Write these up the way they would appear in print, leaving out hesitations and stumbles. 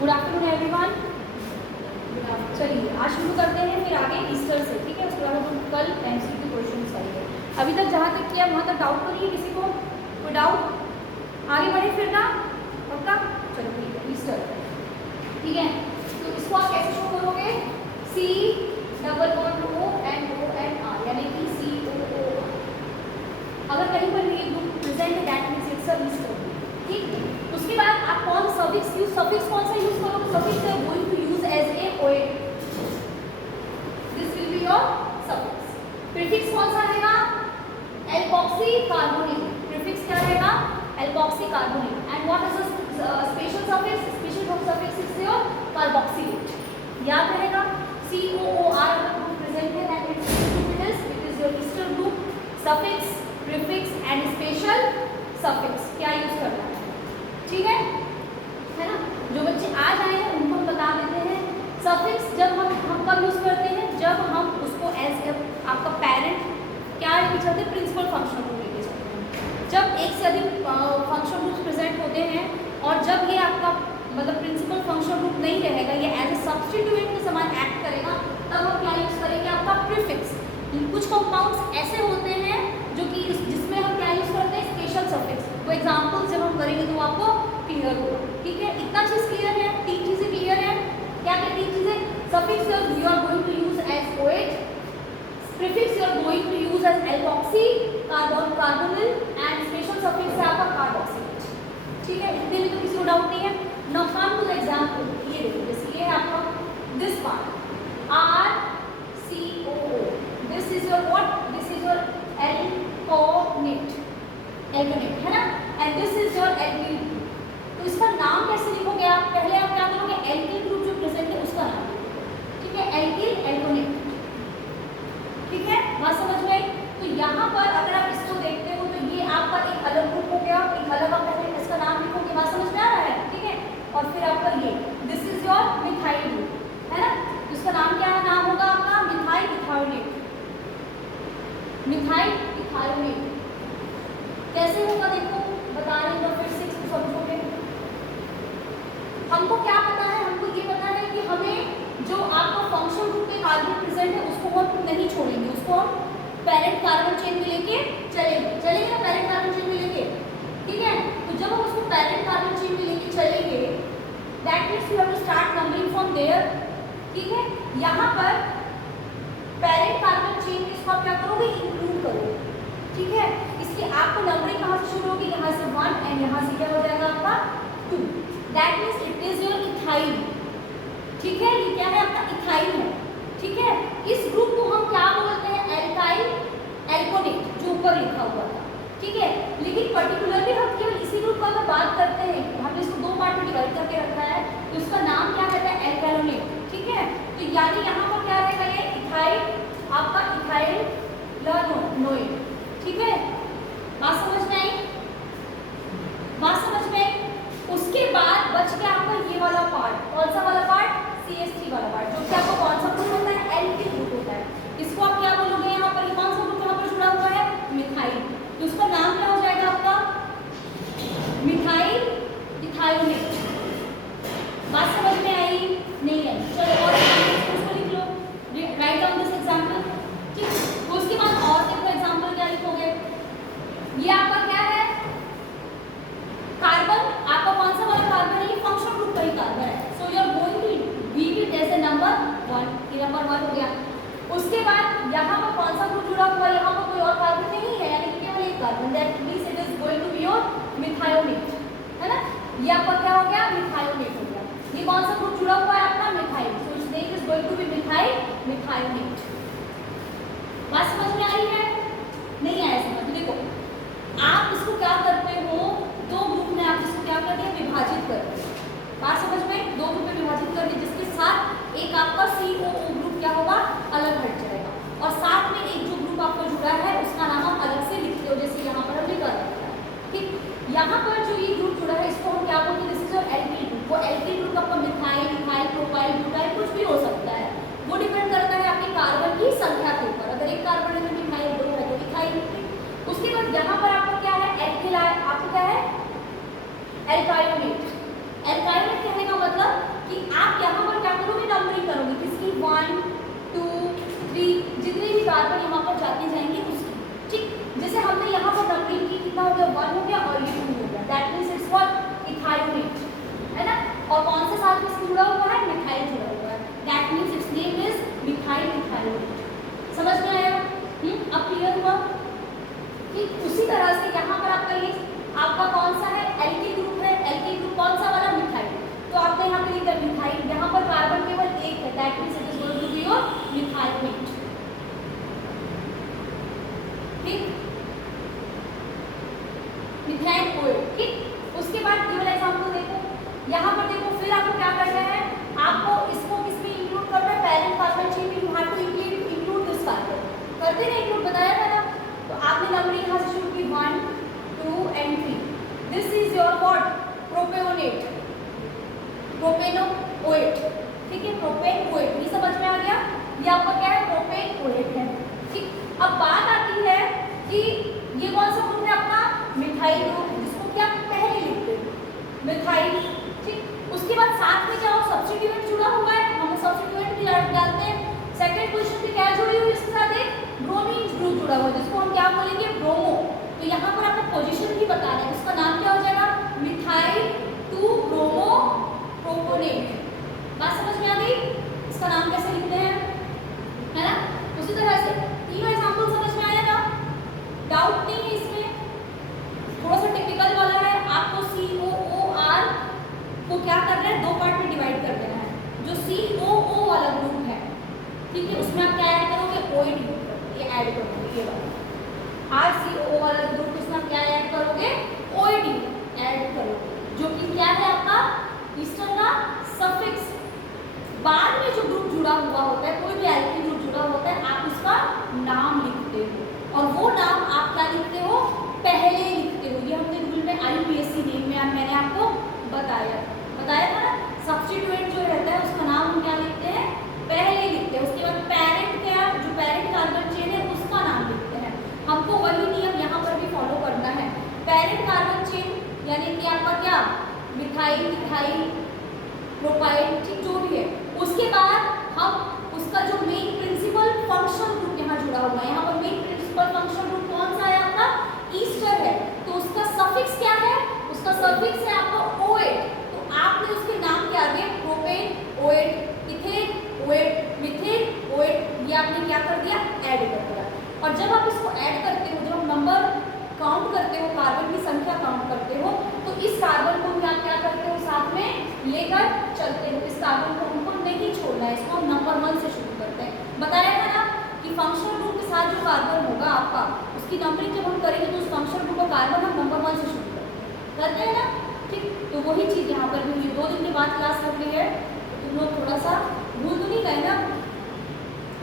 Good afternoon everyone. चलिए आज शुरू करते हैं, फिर आगे ईस्टर से, ठीक है। उसके बाद हम कल एमसीक्यू क्वेश्चन करेंगे। अभी तक जहाँ तक किया वहाँ तक डाउट तो नहीं है किसी को? कोई डाउट? आगे बढ़े फिर ना, पक्का? चलो ठीक है, ईस्टर, ठीक है। तो इसको आप कैसे शो करोगे? C double bond O N O N R, यानी कि COO। अगर कहीं पर ये ग्रुप प्रेजेंट है that means it's a Easter, ठीक है। उसके बाद आप कौन सफिक्स यूज, सफिक्स कौन सा यूज करोगे? सफिक्स है going to use as a OAT, this will be your suffix. Prefix कौन सा रहेगा? Alkoxy carbonyl. प्रीफिक्स क्या रहेगा? Alkoxy carbonyl. And what is the special suffix? Special suffix is your carboxylate. याद रहेगा, COOR अगर ग्रुप प्रेजेंट है that it is your ester group. Suffix, prefix and special suffix क्या यूज करना है, ठीक है ना। जो बच्चे आज आए हैं उनको हम बता देते हैं। सफिक्स जब हम कब यूज करते हैं? जब हम उसको एज आपका पेरेंट क्या लेके चलते हैं? प्रिंसिपल फंक्शन ग्रुप लेके चलते हैं। जब एक से अधिक फंक्शन ग्रुप्स प्रेजेंट होते हैं और जब ये आपका मतलब प्रिंसिपल फंक्शन ग्रुप नहीं रहेगा, ये एज ए सब्स्टिट्यूएंट के समान एक्ट करेगा, तब हम क्या यूज करेंगे? आपका प्रीफिक्स। कुछ कंपाउंड्स ऐसे होते हैं जो कि जिसमें हम क्या यूज करते हैं? Special suffix. वो एग्जांपल्स जब हम करेंगे तो आपको क्लियर होगा, ठीक है। इतना चीज क्लियर है, तीन चीजें क्लियर है। क्या क्या तीन चीजें? Suffix you are going to use as OH, prefix you are going to use as alkoxy carbonyl and special suffix है आपका कार्बोक्सिलेट, ठीक है। इतने में तो किसी को डाउट नहीं है। Now come to the example. ये देखो, जैसे ये है आपका this part RCOO, this is your what? This is your alkanoate, alkanoate है ना। And this is your alkyl group. तो इसका नाम कैसे लिखोगे आप? पहले आप क्या करोगे? एल्किल ग्रुप जो प्रेजेंट है उसका नाम लिखोगे, ठीक है। एल्किल, एल्कोनेट, ठीक है। बात समझ में आई? तो यहाँ पर अगर आप इसको देखते हो तो ये आपका एक अलग ग्रुप हो गया, एक अलग आप पहले इसका नाम लिखोगे। बात समझ में आ रहा है, ठीक है। और फिर आपका ये this is your methyl group, है ना। तो इसका नाम क्या है? नाम होगा आपका मिथाइल इथायोनेट, मिथाइल इथायोनेट। कैसे होगा देखो, बता रही हूँ फिर से इसको समझोगे। हमको क्या पता है? हमको ये पता है कि हमें जो आपका फंक्शन ग्रुप के कार्बन प्रेजेंट है उसको हम नहीं छोड़ेंगे, उसको हम पेरेंट कार्बन चेन में लेके चलेंगे ना, पेरेंट कार्बन चेन में लेके, ठीक है। तो जब हम उसको पेरेंट कार्बन चेन में लेके चलेंगे that means you have to start numbering from there, ठीक है। यहाँ पर पेरेंट कार्बन चेन में इसको आप क्या करोगे? इंक्लूड करोगे, ठीक है। इसकी आपको नंबरिंग कहाँ से शुरू होगी? यहाँ से 1 एंड यहाँ से क्या हो जाएगा आपका 2। That means it is your ethyl, ठीक है। ये क्या है? आपका इथाइल है, ठीक है। इस ग्रुप को हम क्या बोलते हैं? एल्काइल एल्कोनेट, जो ऊपर लिखा हुआ था, ठीक है। लेकिन पर्टिकुलरली हम केवल इसी ग्रुप का बात करते हैं, हमने इसको दो पार्ट में डिवाइड करके रखा है, तो इसका नाम क्या रहता है? एल्काइलोनेट, ठीक है। तो यानी यहाँ पर क्या रहेगा? ये इथाइल, आपका इथाइल नोएट, ठीक है। बात समझ में आई? बात समझ में आई? उसके बाद बच गया आपका ये वाला पार्ट। कौन सा वाला पार्ट? CH3 वाला पार्ट, जो कि आपका कौन सा ग्रुप होता है? एल्किल ग्रुप होता है। इसको आप क्या बोलोगे? यहाँ पर कौन सा ग्रुप यहाँ पर जुड़ा हुआ है? मिथाइल। तो उसका नाम क्या हो जाएगा आपका? मिथाइल इथायोनेट। बात समझ में आई? नहीं आई? चलो और उसको लिख लो, राइट डाउन दिस एग्जांपल, ठीक। उसके बाद और देखो एग्जांपल क्या लिखोगे? ये आपका क्या है? कार्बन। आपका कौन सा वाला कार्बन है? ये फंक्शन ग्रुप का ही कार्बन है। So you are going to read it as a number 1। ये नंबर 1 हो गया। उसके बाद यहाँ पर कौन सा ग्रुप जुड़ा हुआ है? यहाँ पर कोई और कार्बन नहीं है, यानी कि केवल एक carbon, that means it is going to be your methanoate, है ना। ये आपका क्या हो गया? मिथायोनेट हो गया। ये कौन सा ग्रुप जुड़ा हुआ है? आपका methyl. So its name is going to be methanoate. बात समझ में आई है? नहीं आया समझ में? देखो आप इसको क्या करते हो, दो ग्रुप में आप इसको क्या करते हैं? विभाजित करते हैं। बात समझ में? दो ग्रुप में विभाजित करते, जिसके साथ एक आपका COO ग्रुप क्या होगा? अलग हट जाएगा, और साथ में एक जो ग्रुप आपका जुड़ा है उसका नाम आप अलग से लिखते हो, जैसे यहाँ पर हमने कर रखा है, ठीक। यहाँ पर जो ये ग्रुप जुड़ा है इसको हम क्या बोलते हैं? This is your alkyl group. वो एल्किल ग्रुप आपका मिथाइल, इथाइल, प्रोपाइल, ब्यूटाइल कुछ भी हो सकता है, वो डिपेंड करता है आपके कार्बन की संख्या के ऊपर। अगर एक कार्बन है तो मिथाइल, दो है तो इथाइल। उसके बाद यहाँ पर आपका क्या है? एल्किल, आपको क्या है? एल्काइलोनेट। हो गया और ये 2 हो गया, दैट मीन्स इट्स व्हाट इथायोनेट, है ना। और कौन से साथ में जुड़ा हुआ है, मिथाइल जुड़ा हुआ है, that means its name is methyl ethanoate. समझ में आया? अब क्लियर हुआ कि उसी तरह से यहाँ पर आपका ये आपका कौन सा है, एल्किल ग्रुप है, एल्किल ग्रुप कौन सा वाला, मिथाइल। तो आपने यहाँ पे लिखा मिथाइल, यहाँ पर कार्बन केवल एक है, that means it is going to be your methylate, ठीक, मिथाइल ओएट, ठीक। उसके बाद केवल एग्जांपल देखो, यहाँ पर देखो फिर आपको क्या करना है, आपको इसको किसमें इंक्लूड करना है, पैरेंट कार्बन चेन में you have to include this carbon, करते ना इंक्लूड, बताया था ना। तो आपने नंबरिंग यहाँ से शुरू की 1 2 and 3, this is your what, propanonate, propanoate, ठीक है, प्रोपेनोएट, ये समझ में आ गया, ये आपका क्या है, प्रोपेनोएट है, ठीक। अब बात आती है कि ये कौन सा ग्रुप है अपना, मिथाइल ग्रुप, जिसको क्या पहले लिखते हैं मिथाइल, ठीक। उसके बाद साथ में क्या हो, सब्स्टिट्यूएंट जुड़ा हुआ है, हम सब्स्टिट्यूएंट भी डालते हैं। सेकंड पोजीशन पे क्या जुड़ी हुई है, इसके साथ एक ब्रोमीन ग्रुप जुड़ा हुआ है, जिसको हम क्या बोलेंगे, ब्रोमो। तो यहाँ पर आपको पोजीशन भी बताना है, उसका नाम क्या हो जाएगा, मिथाइल 2 ब्रोमो प्रोपोनेट। बात समझ में आ गई, इसका नाम कैसे लिखते हैं, है ना। उसी तरह से तीनों एग्जांपल समझ में आया ना, डाउट नहीं है इसमें, थोड़ा सा टिपिकल वाला है। आपको COOR को क्या करना है, 2 पार्ट में डिवाइड कर देना है। जो COO वाला ग्रुप है, ठीक है, उसमें आप क्या ऐड करोगे, OID, ये ऐड करोगे, ये वाला RCOO वाला ग्रुप, इसमें आप क्या ऐड करोगे, OID ऐड करोगे, जो कि क्या है आपका ईस्टर का सफिक्स। बाद में जो ग्रुप जुड़ा हुआ होता है, कोई भी एल्किल ग्रुप जुड़ा होता है, आप उसका नाम लिखते हो, और वो नाम आप क्या लिखते हो, पहले लिखते हो। ये हमने रूल में IUPAC नेम में मैंने आपको बताया था ना। सब्स्टिट्यूएंट जो रहता है उसका नाम हम क्या लिखते हैं, पहले लिखते हैं। उसके बाद पैरेंट क्या, जो पैरेंट कार्बन चेन है उसका नाम लिखते हैं। हमको वही नियम यहाँ पर भी फॉलो करना है। पैरेंट कार्बन चेन यानी कि आपका क्या, मिथाइल, मिथाइल, प्रोपाइल, ठीक, जो भी है। उसके बाद हम उसका जो मेन प्रिंसिपल फंक्शन ग्रुप यहाँ जुड़ा हुआ है, यहाँ पर मेन प्रिंसिपल फंक्शन ग्रुप कौन सा है आपका, ईस्टर है। तो उसका सफिक्स क्या है, उसका सफिक्स है आपका OAT। तो आपने उसके नाम के आगे propane OAT, ethane OAT, methane OAT, ये आपने क्या कर दिया, ऐड कर दिया। और जब आप इसको ऐड करते हो, जब आप नंबर काउंट करते हो, कार्बन की संख्या काउंट करते हो, तो इस कार्बन को भी आप क्या करते हो, साथ में लेकर चलते हो। इस कार्बन को हमको नहीं छोड़ना है, इसको हम नंबर 1 से शुरू करते हैं। बताया था ना कि फंक्शनल ग्रुप के साथ जो कार्बन होगा आपका, उसकी नंबरिंग जब हम करेंगे तो उस फंक्शनल ग्रुप का कार्बन हम नंबर 1 से शुरू करते हैं ना, ठीक। तो वही चीज़ यहाँ पर भी हुई। 2 दिन के बाद क्लास लग रही है, तो तुम लोग थोड़ा सा भूल तो नहीं गए ना,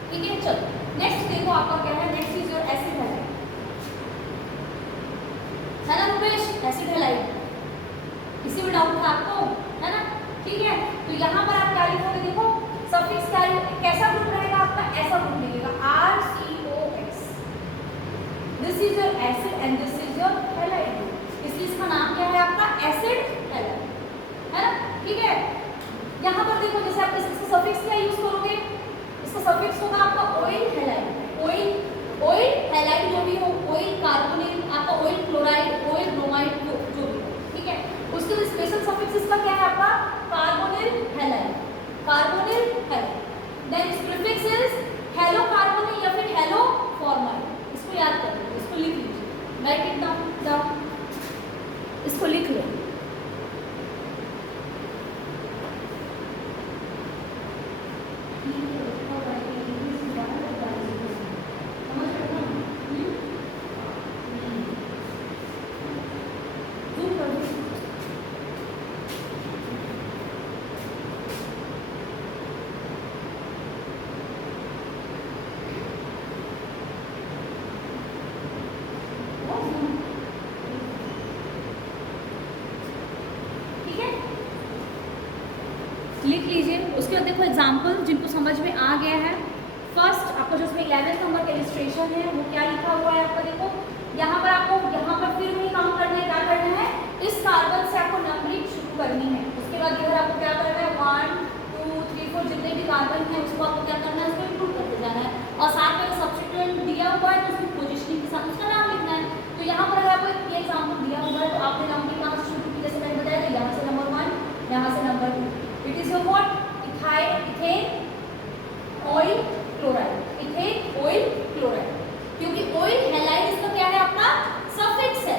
ठीक है। चलो नेक्स्ट देखो आपका क्या है, next is your acid halide, है ना रुपेश, एसिड हैलाइड, इसी में डाउट था आपको, है ना, ठीक है। तो यहाँ पर आप क्या लिखोगे, देखो सफिक्स क्या, कैसा ग्रुप रहेगा आपका, ऐसा ग्रुप लिखेगा RCOX, this is your acid and this is your halide, इसलिए इसका नाम क्या है आपका, एसिड हैलाइड, है ना, ठीक है। यहाँ पर देखो जैसे आप इसका सफिक्स क्या यूज करोगे, इसका सफिक्स होगा आपका ऑयल हैलाइड, ऑयल हैलाइड जो भी हो, ऑयल कार्बोनिल, आपका ऑयल क्लोराइड, ऑयल ब्रोमाइड जो भी हो, ठीक है। उसके लिए स्पेशल सफिक्स इसका क्या है आपका, carbonyl halide, carbonyl halide. Then इस प्रीफिक्स इज हेलो कार्बोनिल या फिर हेलो फॉर्माइल, इसको याद कर लो, इसको लिख लीजिए, राइट इट डाउन, इसको लिख लो। लिख लीजिए। उसके बाद देखो एग्जाम्पल जिनको समझ में आ गया है, फर्स्ट आपको जो इसमें 11th नंबर का इलस्ट्रेशन है वो क्या लिखा हुआ है आपका, देखो यहाँ पर आपको यहाँ पर फिर नहीं काम करना है, क्या करना है, इस कार्बन से आपको नंबरिंग शुरू करनी है। उसके बाद इधर आपको क्या करना है, 1 2 3 4 जितने भी कार्बन है उसको आपको क्या करना है, उसको इंक्लूड करते जाना है। और साथ में सब्स्टिट्यूएंट दिया हुआ है तो उसकी पोजिशनिंग के साथ उसका नाम लिखना है। तो यहाँ पर अगर आपको ये एग्जाम्पल दिया हुआ है तो आपने नंबरिंग कहाँ से शुरू की, जैसे मैंने बताया था यहाँ से नंबर 1, यहाँ से number 2। It is your what, ethane oyl chloride, ethane oyl chloride, क्योंकि ऑयल हैलाइड इसका क्या है आपका सफिक्स है,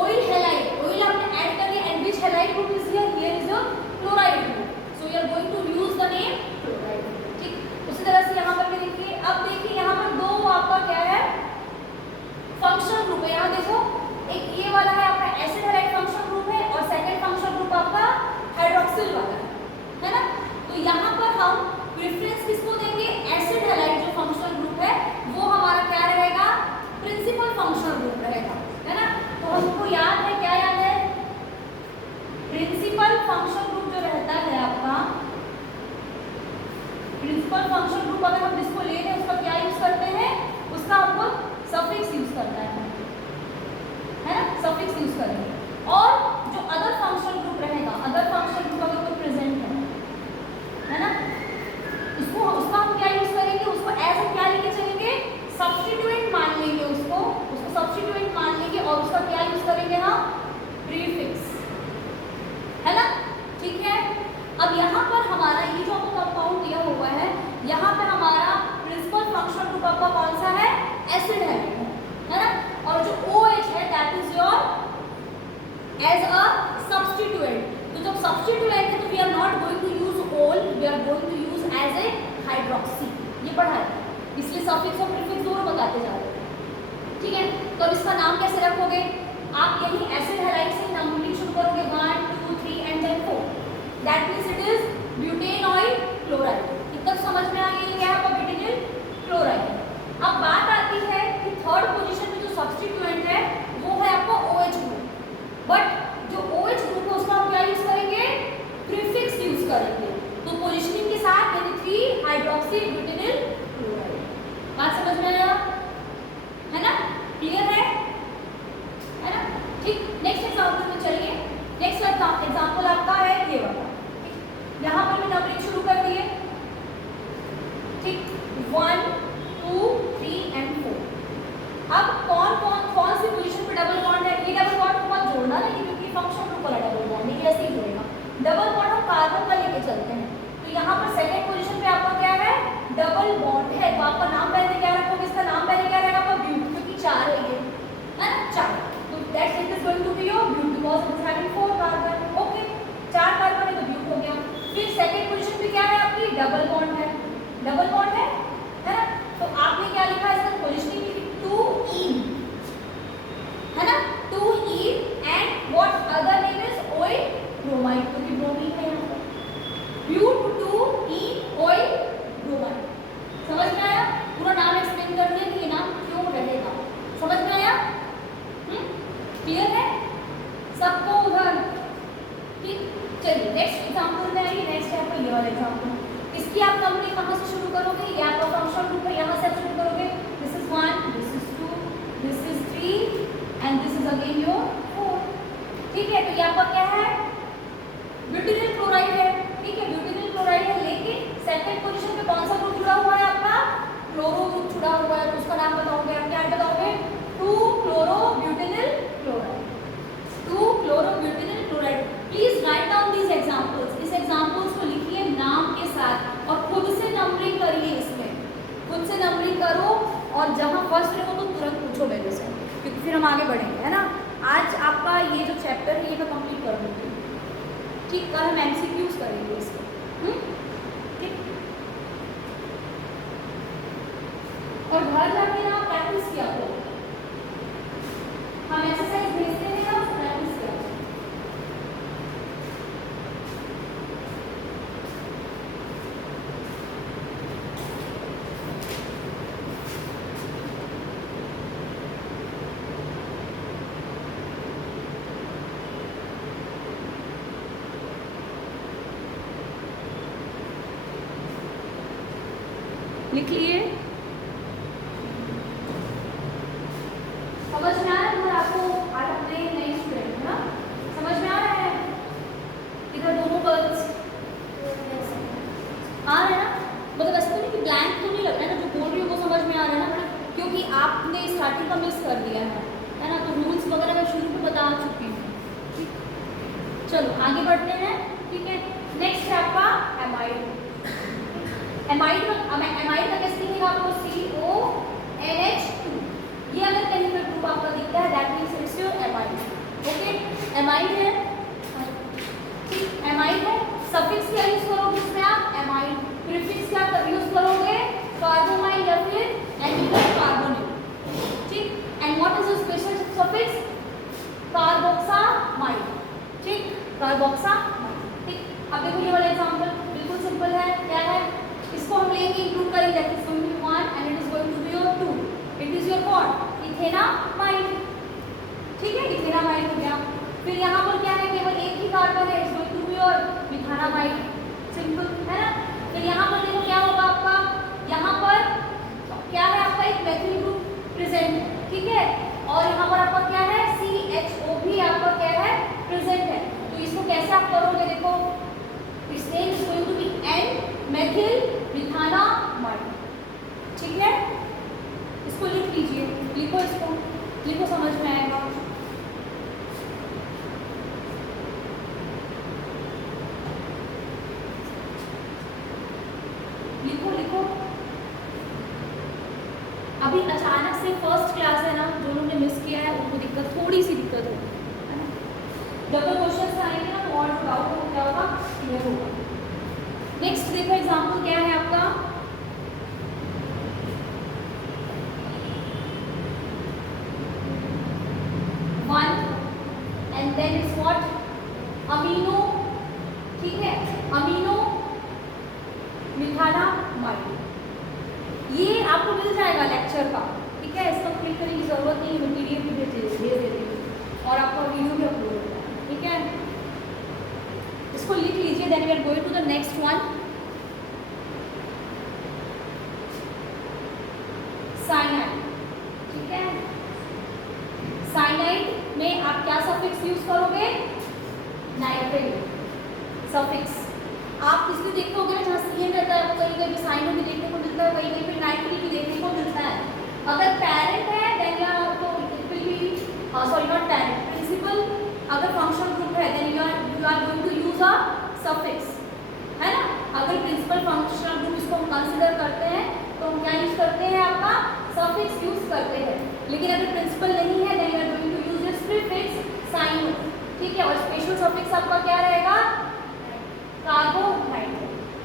ऑयल हैलाइड, ऑयल आपने ऐड कर दिया and which halide group is here is your chloride group, so you are going to use the name chloride. ठीक, उसी तरह से यहाँ पर भी देखिए, अब देखिए यहाँ पर दो आपका क्या है फंक्शनल ग्रुप है, यहाँ देखो एक ये वाला है आपका एसिड हैलाइड फंक्शनल ग्रुप है और सेकंड फंक्शनल ग्रुप आपका हाइड्रोक्सिल वाला है ना। तो यहाँ पर हम प्रेफरेंस किसको देंगे, एसिड हैलाइड जो फंक्शनल ग्रुप है वो हमारा क्या रहेगा, प्रिंसिपल फंक्शनल ग्रुप रहेगा, है ना। तो हमको याद है, क्या याद है, प्रिंसिपल फंक्शनल ग्रुप जो रहता है आपका, प्रिंसिपल फंक्शनल ग्रुप अगर हम जिसको ले रहे हैं उसका क्या यूज करते हैं, उसका हमको सफिक्स यूज करना है ना, सफिक्स यूज करेंगे। और जो अदर फंक्शनल ग्रुप रहेगा, अदर फंक्शनल ग्रुप अगर कोई प्रेजेंट है ना, उसका हम क्या यूज करेंगे, उसको एज ए क्या लेके चलेंगे, सब्स्टिट्यूएंट मान लेंगे, उसको सब्स्टिट्यूएंट मान लेंगे और उसका क्या यूज करेंगे हम, प्रीफिक्स, है ना। ठीक है, अब यहाँ पर हमारा ये जो आपको कंपाउंड दिया हुआ है, यहाँ पे हमारा प्रिंसिपल फंक्शनल ग्रुप आपका कौन सा है, एसिड है ना, और जो OH है that is your as a substituent. तो जब सब्स्टिट्यूएंट है तो we are not going to use ol, we are going to use as a hydroxy, ये पढ़ा है, इसलिए सफिक्स और प्रीफिक्स दोनों बताते जा रहे हैं। ठीक है, तो अब इसका नाम कैसे रखोगे, आप यही एसिड हैलाइड से नंबरिंग शुरू करोगे 1 2 3 and then 4, that means it is butane oyl chloride. इतना समझ में आ गया, क्या है आपका ब्यूटेनिल क्लोराइड। अब बात आती है कि थर्ड पोजीशन में जो सब्स्टिट्यूएंट है वो है आपका OH ग्रुप, बट जो OH ग्रुप है उसका हम क्या यूज करेंगे, प्रीफिक्स यूज करेंगे। तो पोजीशनिंग के साथ यानी 3 हाइड्रोक्सी ब्यूटेनिल क्लोराइड। बात समझ में आया, है ना, क्लियर है ना। ठीक, नेक्स्ट एग्जांपल में चलिए। नेक्स्ट एग्जांपल आपका है ये वाला, यहाँ पर मैं नंबरिंग शुरू कर दिए, ठीक, 1 2 3 एंड 4। अब कौन सी पोजीशन पे डबल बॉन्ड है, ये डबल बॉन्ड को मत जोड़ना नहीं, क्योंकि फंक्शन ग्रुप वाला डबल बॉन्ड है, ऐसे ही जोड़ेगा। डबल बॉन्ड हम कार्बन का लेके चलते हैं, तो यहाँ पर सेकंड पोजीशन पे आपका क्या है, डबल बॉन्ड है, तो आपका नाम पहले क्या रखोगे, इसका नाम पहले क्या रहेगा आपका, ब्यूट, क्योंकि 4 है ये, है ना, 4, तो that it is going to be your but because it is having 4 carbon. Okay, 4 carbon है तो ब्यूट हो गया। फिर सेकंड पोजीशन पे क्या है आपकी, डबल बॉन्ड है, डबल बॉन्ड है ना, तो आपने क्या लिखा है, इसका पोजीशनिंग लिखी 2 है ना, 2 and what other name is oil bromide, क्योंकि ब्रोमीन है यहाँ पर, ब्यूट 2 ऑयल ब्रोमाइड। समझ में आया, पूरा नाम एक्सप्लेन कर दिया कि ये नाम क्यों रहेगा, समझ में आया, क्लियर है सबको उधर। ठीक, चलिए नेक्स्ट एग्जांपल में आइए। नेक्स्ट है आपका ये वाला एग्जांपल, इसकी आप नंबरिंग कहाँ से शुरू करोगे, ये आपका फंक्शनल ग्रुप है, यहाँ से आप शुरू करोगे, this is 1 this is 2 this is 3 and this is again your 4। ठीक है, तो ये आपका क्या है, ब्यूटेनिल क्लोराइड है। ठीक है, ब्यूटेनिल क्लोराइड है, लेकिन सेकंड पोजीशन पे कौन सा ग्रुप जुड़ा हुआ है आपका, क्लोरो ग्रुप जुड़ा हुआ है, तो उसका नाम बताओगे आप, क्या बताओगे, 2-chloro-butynyl chloride, 2-chloro-butynyl chloride। Please write down these examples, इस एग्जांपल्स को लिखिए नाम के साथ और खुद से नंबरिंग करिए, इसमें खुद से नंबरिंग करो और जहां फर्स्ट रहो तो तुरंत पूछो मेरे से, क्योंकि फिर हम आगे बढ़ेंगे, है ना। आज आपका ये जो चैप्टर है ये मैं कंप्लीट कर दूँगी, ठीक, कल हम MCQs करेंगे इसको, ठीक, और घर जाके ना प्रैक्टिस किया करो, हम एक्सरसाइज भेजते हैं ना, उसको प्रैक्टिस किया करो। लिख लिए, समझ में आ रहा है अगर आपको, आज अपने नए स्टूडेंट है ना, समझ में आ रहा है, इधर दोनों गर्ल्स आ रहे हैं ना, मतलब ऐसा तो नहीं कि ब्लैंक तो नहीं लग रहा है ना, जो बोल रही हो वो समझ में आ रहा है ना, क्योंकि आपने स्टार्टिंग का मिस कर दिया है ना, तो बता चुकी हूँ। ठीक, चलो आगे बढ़ते हैं। ठीक है, नेक्स्ट है आपका एमाइड। एमाइड का कैसे दिखेगा आपको? CONH2। ये अगर कहीं पर ग्रुप आपका दिखता है that means it's your amide. Okay, amide है। ठीक, एमाइड है। सफिक्स क्या यूज करोगे इसमें आप? एमाइड। प्रीफिक्स क्या यूज करोगे? कार्बोमाइल या फिर एमिनो कार्बोनेट। ठीक, and what is the special suffix? Carboxamide. ठीक, कार्बोक्सामाइड। ठीक, अब देखो ये वाला एग्जांपल बिल्कुल सिंपल है। क्या है? इसको हम लेंगे, इंक्लूड करेंगे, that is going to be 1 and it is going to be your 2। It is your what? Ethanamide. ठीक है, इथेनामाइड हो गया। फिर यहाँ पर क्या है? केवल एक ही कार्बन है, it's going to be your methanamide. Simple है ना? फिर यहाँ पर देखो क्या होगा आपका? यहाँ पर क्या है? आपका एक मेथिल ग्रुप प्रेजेंट है। ठीक है, और यहाँ पर आपका क्या है? CHO भी आपका क्या है? प्रेजेंट है। तो इसको कैसे आप करोगे? देखो, its name is going to be N methyl methanamide. ठीक है, इसको लिख लीजिए, लिखो, इसको लिखो, समझ में आएगा। लिखो लिखो। अभी अचानक से फर्स्ट क्लास है ना, जो लोगों ने मिस किया है उनको दिक्कत, थोड़ी सी दिक्कत होगी, है ना? जब तक क्वेश्चंस आएंगे ना तो और डाउट हो क्या होगा? क्लियर होगा। नेक्स्ट देखो एग्जांपल क्या है आपका? And then is what? Amino. ठीक है, अमीनो मिथानामाइड। ये आपको मिल जाएगा लेक्चर का। ठीक है, इसका क्लिक करने की जरूरत नहीं, मैं PDF भी भेज देती हूँ और आपका वीडियो भी अपलोड होता है। ठीक है, इसको लिख लीजिए। Then we are going to the next one, cyanide. ठीक है, साइनाइड में आप क्या सफिक्स यूज करोगे? Nitrile suffix. आप इसमें देखोगे ना, जहाँ CN रहता है आपको कहीं कहीं साइनो भी देखने को मिलता है, कहीं कहीं पे नाइट्राइल भी देखने को मिलता है। अगर पेरेंट है देन यू आर तो it will be sorry not parent, principal. अगर फंक्शनल ग्रुप है then you are going to use a suffix, है ना? अगर प्रिंसिपल फंक्शनल ग्रुप इसको हम कंसीडर करते हैं तो हम क्या यूज करते हैं? आपका सफिक्स यूज करते हैं। लेकिन अगर प्रिंसिपल नहीं है then you are going to use its prefix cyano. ठीक है, और स्पेशल सफिक्स आपका क्या रहेगा? कार्बोनाइड।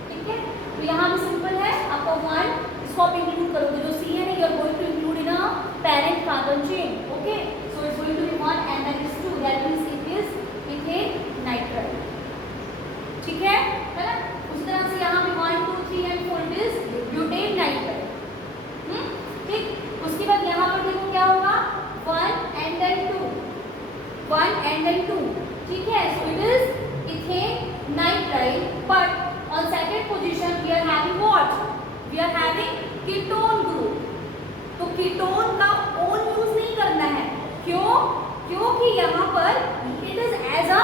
ठीक है, तो यहाँ भी सिंपल है आपका 1, इसको आप इंक्लूड करोगे, जो CN है you are going to include in a parent carbon chain. Okay, so it's going to be 1 and then is 2, that means it is ethanenitrile. ठीक है ना? उसी तरह से यहाँ भी 1 2 3 एंड 4 इट इज ब्यूटेनाइट्राइल। ठीक, उसके बाद यहाँ पर देखो क्या होगा? 1 एंड देन 2, 1 एंड देन 2। ठीक है, so it is ethanenitrile, but on second position we are having what? We are having ketone group। तो कीटोन का ओन यूज नहीं करना है। क्यों? क्योंकि यहाँ पर it is as a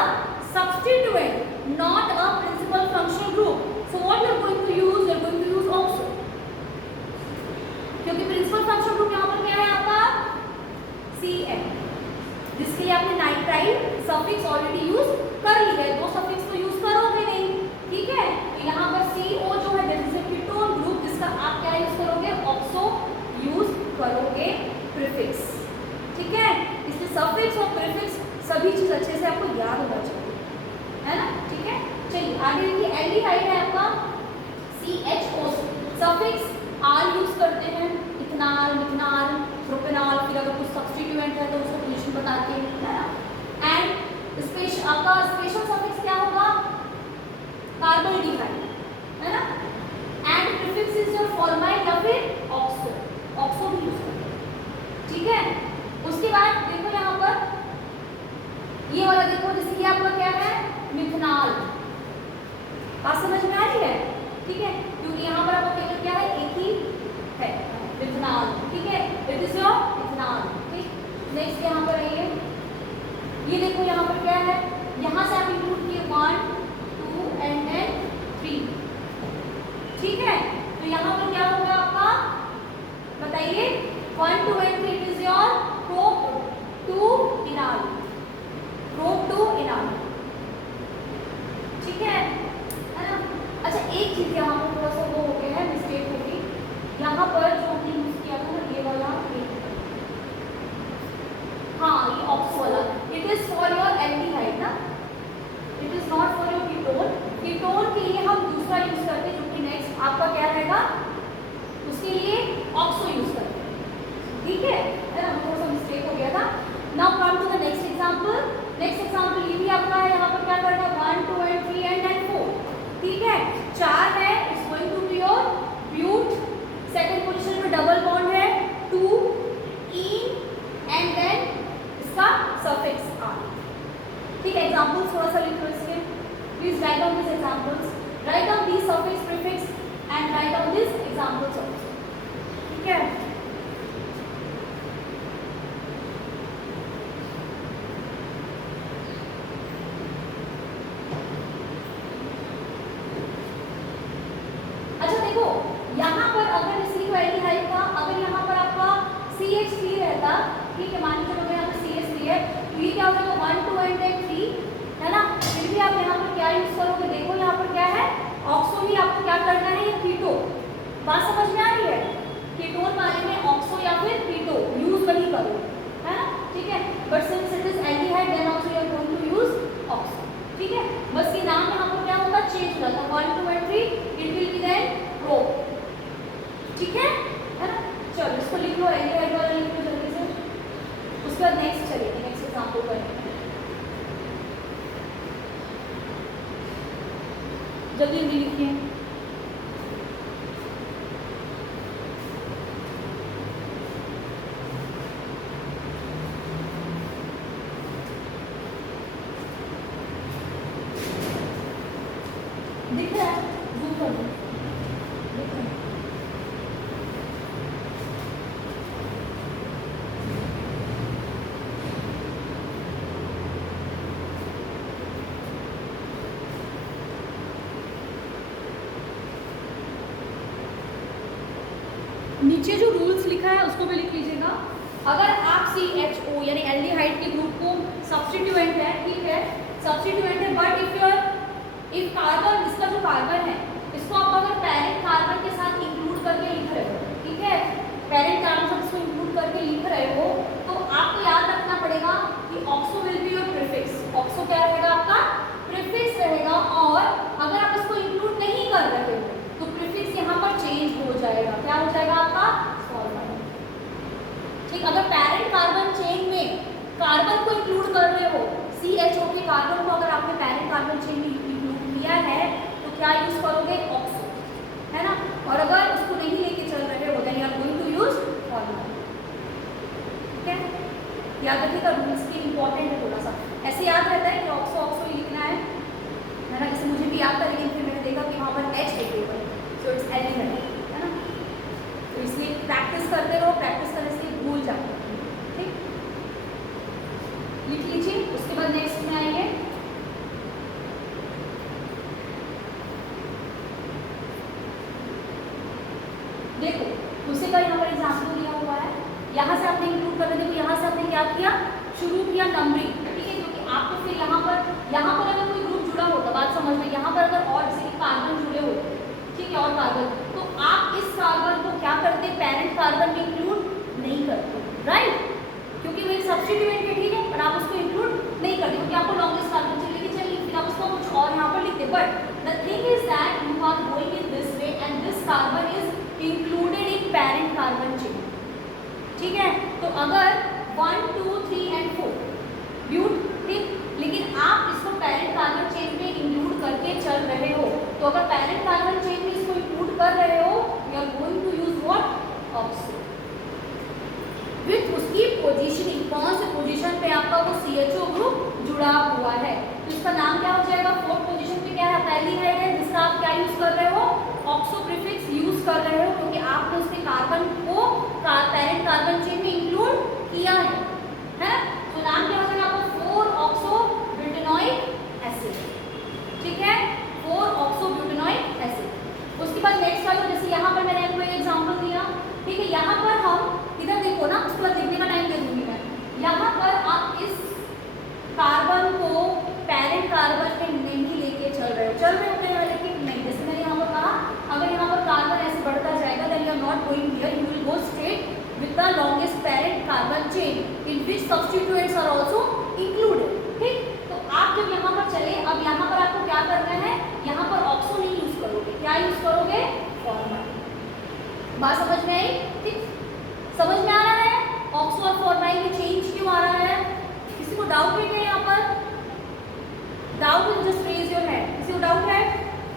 substituent, not a principal functional group. So what you are going to use? You are going to use oxo। क्योंकि प्रिंसिपल फंक्शनल ग्रुप यहाँ पर क्या है आपका? CN, जिसके लिए आपने नाइट्राइल सफिक्स ऑलरेडी यूज कर लिया है, दो सफिक्स तो यूज करोगे नहीं। ठीक है, तो यहाँ पर CO जो है that is a ketone group, जिसका आप क्या यूज करोगे? ऑक्सो यूज करोगे, प्रीफिक्स। ठीक है, इसलिए सफिक्स और प्रीफिक्स सभी चीज अच्छे से आपको याद होना चाहिए, है ना? ठीक है, चलिए आगे देखिए। एल्डिहाइड है आपका CHO, सफिक्स R यूज करते हैं, इथेनॉल, मिथेनॉल, प्रोपेनॉल। फिर अगर कुछ सब्स्टिट्यूएंट है तो उसका पोजीशन बताते हैं, है ना? एंड आपका स्पेशल सफिक्स क्या होगा? कार्बोल्डिहाइड, है ना? And prefix is your formyl या फिर ऑक्सो, ऑक्सो भी यूज करते हैं। ठीक है, उसके बाद देखो यहाँ पर ये वाला देखो, जैसे ये आपका क्या है? मिथेनॉल। बात समझ में आ रही है? ठीक है, क्योंकि यहाँ पर आपका केवल क्या है? एक ही है, मिथेनॉल। ठीक है, इट इज योर मिथेनॉल। ठीक, नेक्स्ट यहाँ पर आइए, ये देखो यहाँ पर क्या है? यहाँ से आप इंक्लूड किए 1 2 एंड देन 3। ठीक है, तो यहाँ पर क्या होगा आपका? बताइए। 1 2 एंड 3 इज योर प्रो 2 इनॉल। एक चीज यहाँ पर थोड़ा सा वो हो गया है, मिस्टेक हो गई। यहाँ पर जो हमने यूज किया था ना ये वाला, हाँ ये ऑक्सो वाला, it is for your aldehyde ना, it is not for your ketone. Ketone के लिए हम दूसरा यूज करते हैं जो कि नेक्स्ट आपका क्या रहेगा, उसके लिए ऑक्सो यूज करते हैं, ठीक है ना, थोड़ा सा मिस्टेक हो गया था। Now come to the next example. Next example ये भी आपका है, यहाँ पर क्या करना है 1 2 and 3 and then 4, ठीक है। 4 है, it's going to be your but, second position में डबल बॉन्ड है 2 इन एंड देन इसका सफिक्स आर, ठीक है। एग्जांपल्स थोड़ा सा लिख लो इसके, please write down this examples, write down this suffix prefix and write down this examples also, ठीक है। अच्छा देखो, यहाँ पर अगर इसी एल्डिहाइड का अगर यहाँ पर आपका CH3 रहता, ठीक है, मान लीजिए अगर यहाँ पर CH3 है तो ये क्या हो जाएगा 1 2 and then 3, है ना। फिर भी आप यहाँ पर क्या यूज करोगे, देखो यहाँ पर क्या है, ऑक्सो ही आपको क्या करना है, ये कीटो, बात समझ में आ रही है। कीटोन पाने में ऑक्सो या फिर कीटो यूज वही करो, है ना, ठीक है। But since it is aldehyde then also you are going to use oxo, ठीक है। बस ये नाम यहाँ पर क्या होगा, चेंज हो जाता है 1 2 and 3, it will be then row, ठीक है ना। चलो इसको लिख लो, एल्डिहाइड वाला लिख लो जल्दी से, उसके बाद नेक्स्ट चलेंगे, नेक्स्ट एग्जांपल करेंगे, जल्दी जल्दी लिखिए। दिख रहा है, जूम कर दो, दिख रहा है। नीचे जो रूल्स लिखा है उसको भी लिख लीजिएगा। अगर आप CHO यानी एल्डिहाइड के ग्रुप को सब्स्टिट्यूएंट है, ठीक है, सब्स्टिट्यूएंट है, बट इफ कार्बन, इसका जो कार्बन है इसको आप अगर पेरेंट कार्बन के साथ इंक्लूड करके लिख रहे हो, ठीक है, पेरेंट कार्बन से इसको इंक्लूड करके लिख रहे हो, तो आपको याद रखना पड़ेगा कि oxo will be your prefix, oxo क्या रहेगा आपका, प्रीफिक्स रहेगा। और अगर आप इसको इंक्लूड नहीं कर रहे हो तो प्रीफिक्स यहाँ पर चेंज हो जाएगा, क्या हो जाएगा आपका सॉल्वेंट, ठीक। अगर पेरेंट कार्बन चेन में कार्बन को इंक्लूड कर रहे हो, CHO के कार्बन को अगर आपने पेरेंट कार्बन चेन में इंक्लूड किया है तो क्या यूज करोगे, ऑक्सो, है ना। और अगर उसको नहीं लेके चल रहे हो then you are going to use formula, ठीक है। याद रखिएगा, रूल्स की इंपॉर्टेंट है थोड़ा सा, ऐसे याद रहता है कि ऑक्सो ऑक्सो ही लिखना है ना, जैसे मुझे भी याद था, लेकिन फिर मैंने देखा कि वहाँ पर H लिखे हुए, सो इट्स एल्डिहाइड, है ना। तो इसलिए प्रैक्टिस करते रहो, प्रैक्टिस करने से भूल जाते हो, ठीक। लिख लीजिए, उसके बाद नेक्स्ट में आएंगे। देखो उसी का यहाँ पर एग्जाम्पल दिया हुआ है, यहाँ से आपने इंक्लूड कर, देखो यहाँ से आपने क्या किया, शुरू किया नंबरिंग, ठीक है, क्योंकि आपको फिर यहाँ पर अगर कोई ग्रुप जुड़ा होता, बात समझ में, यहाँ पर अगर और जैसे कार्बन जुड़े होते, ठीक है, और कार्बन, तो आप इस कार्बन को क्या करते, पेरेंट कार्बन में इंक्लूड नहीं करते, राइट, क्योंकि वो एक सब्स्टिट्यूएंट है, ठीक है, पर आप उसको इंक्लूड नहीं करते क्योंकि आपको लॉन्गेस्ट कार्बन चाहिए, चलिए फिर आप उसको कुछ और यहाँ पर लिखते। But the thing is that you are going in this way and this carbon is included in parent carbon chain, ठीक है। तो अगर 1 2 3 and 4 ब्यूट, ठीक, लेकिन आप इसको पेरेंट कार्बन चेन में इंक्लूड करके चल रहे हो, तो अगर पेरेंट कार्बन चेन में इसको इंक्लूड कर रहे हो you are going to use what, oxo, with उसकी पोजीशनिंग, कौन से पोजीशन पे आपका वो CHO ग्रुप जुड़ा हुआ है, तो इसका नाम क्या हो जाएगा, 4th पोजीशन पे क्या है, पहली है जिसका आप क्या यूज कर रहे हो, ऑक्सो प्रीफिक्स यूज कर रहे हो, क्योंकि आपने उसके कार्बन को पेरेंट कार्बन चेन में इंक्लूड किया है, तो नाम क्या हो जाएगा आपका 4-ऑक्सो-ब्यूटेनॉइक एसिड, ठीक है, 4-ऑक्सो-ब्यूटेनॉइक एसिड। उसके बाद नेक्स्ट वाला, जैसे यहाँ पर मैंने आपको एक एग्जांपल दिया, ठीक है, यहाँ पर हम इधर देखो ना, उसके बाद लिखने का टाइम दे दूंगी मैं, यहाँ पर आप इस कार्बन को पेरेंट कार्बन में नहीं लेके चल रहे हो, लेकिन नहीं, जैसे मैंने यहाँ पर बात समझ में आई? ठीक, समझ में आ रहा है ऑक्सो और फॉर्माइल में चेंज क्यों आ रहा है? किसी को डाउट है क्या यहाँ पर? Doubt is just raise your hand. किसी को डाउट है?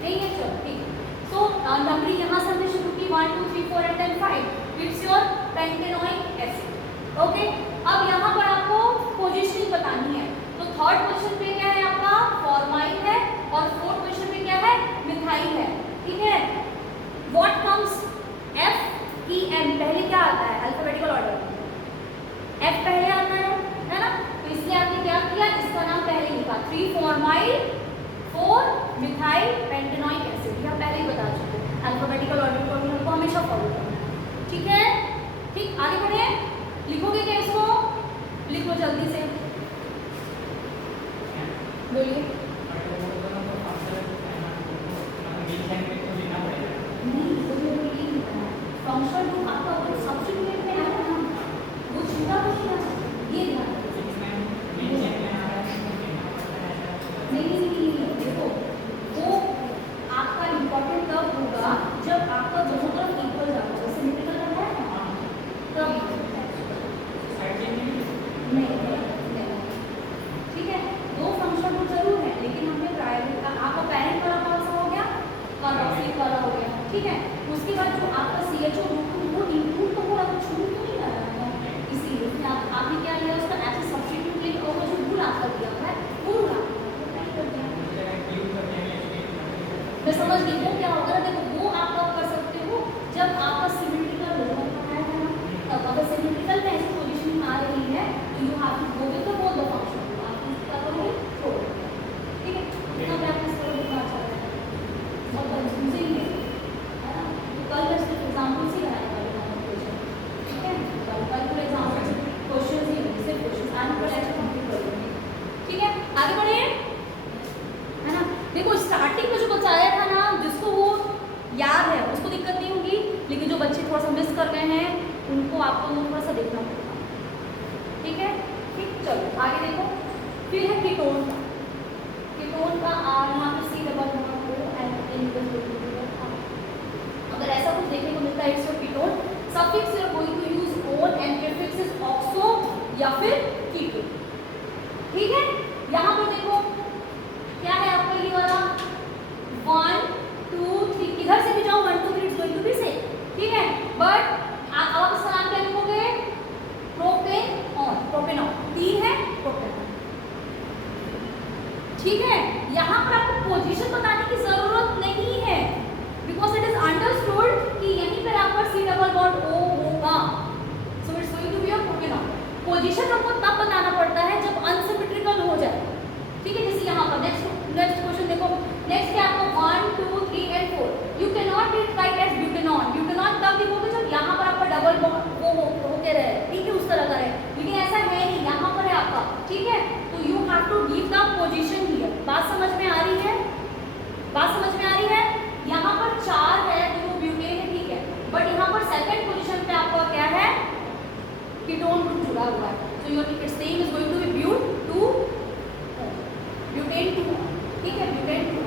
नहीं है, चलो ठीक। सो नंबरिंग यहाँ से हमने शुरू की 1 2 3 4 and 5। It's your pentanoic acid. Okay, अब यहाँ पर आपको पोजीशनिंग बतानी है। तो थर्ड क्वेश्चन पे क्या है आपका? फॉर्माइल है, और फोर्थ क्वेश्चन पे क्या है? मिथाइल है। ठीक है, what comes F E M पहले क्या आता है? अल्फाबेटिकल ऑर्डर, F पहले आता है ना? तो इसलिए आपने क्या किया, इसका नाम पहले लिखा 3 फॉर्माइल 4 मिथाइल पेंटेनोइक एसिड। यह पहले ही बता चुके हैं, अल्फाबेटिकल ऑर्डर को हमको हमेशा फॉलो करना है। ठीक है, ठीक, आगे बढ़े। लिखोगे क्या इसको? लिखो जल्दी से, बोलिए। फंक्शनल ग्रुप आपका वो सब्स्टिट्यूट में आया ना, वो छूटा तो नहीं आ सकता, ये ध्यान नहीं, देखो वो आपका इम्पोर्टेंट तब होगा जब आपका दोनों तरफ इक्वल जाएगा, जैसे सिमेट्रिकल रहता है ना, तब नहीं, ठीक है। दो फंक्शन ग्रुप जरूर है, लेकिन हमने प्रायोरिटी का आपका पेरेंट वाला कौन सा हो गया? कार्बोक्सिलिक वाला हो गया। ठीक है, उसके बाद जो आपका CHO ग्रुप वो इंक्लूड तो पूरा छूट तो नहीं कर रहा है, इसीलिए आपने क्या लिया उसका ऐसे सब्स्टिट्यूट लिया, और वो जो रूल आपका दिया हुआ है वो रूल आपने कर दिया। मैं समझ गई वो क्या होगा। देखो वो आप कब कर सकते हो? जब आपका सिमेट्रिकल होगा है ना, तब अगर सिमेट्रिकल में ऐसी पोजीशन आ रही है तो you have to go with the both the function. आप क्या करोगे? छोड़। ठीक है, इतना प्रैक्टिस करो, कितना अच्छा है, बहुत कंफ्यूजिंग है ना। कल मैं सिर्फ एग्जाम्पल से बनाने वाली हूँ क्वेश्चन। ठीक है, कल पूरे एग्जाम्पल से क्वेश्चन ही होंगे, सिर्फ क्वेश्चन आज पूरा लेक्चर कंप्लीट कर देंगे। ठीक है, आगे बढ़िए, है ना। देखो स्टार्टिंग में जो बताया था ना, जिसको वो याद है उसको दिक्कत नहीं होगी, लेकिन जो बच्चे थोड़ा सा मिस कर गए हैं उनको आपको थोड़ा सा देखना पड़ेगा। ठीक है, ठीक, चलो आगे देखो। फिर है कीटोन का। कीटोन का यहाँ पे C double bond O N अगर ऐसा कुछ देखने को मिलता है इसको ketone, suffix you are going to use one and prefix is oxo या फिर कीटोन। ठीक है, यहाँ पर देखो क्या है आपका ये वाला 1 2 3, किधर से भी जाओ 1 2 3 it's going to be same. ठीक है, बट आप इसका नाम क्या लिखोगे? प्रोपेनॉन 3 है प्रोपेनॉन। ठीक है, यहाँ पर आपको पोजीशन बताने की जरूरत नहीं है, बिकॉज इट इज अंडरस्टूड कि यहीं पर आपका C डबल बॉन्ड O होगा, so it's going to be your propanone. Position हमको तब बताना पड़ता है जब अनसिमेट्रिकल हो जाए। ठीक है, जैसे यहाँ पर नेक्स्ट क्वेश्चन देखो। नेक्स्ट है आपको 1 2 3 and 4। You can not write as butanone. Butanone तब लिखोगे जब यहाँ पर आपका डबल बॉन्ड वो होके रहे, ठीक है, उस तरह का रहे, लेकिन ऐसा है नहीं, यहाँ पर है आपका। ठीक है, तो you have to give the position here. बात समझ में आ रही है? बात समझ में आ रही है? यहाँ पर 4 है जो ब्यूटेन है, ठीक है, बट यहाँ पर सेकंड पोजीशन पे आपका क्या है? कीटोन ग्रुप जुड़ा हुआ है, so your same is going to be bute 2 butane 2। ठीक है, ब्यूटेन 2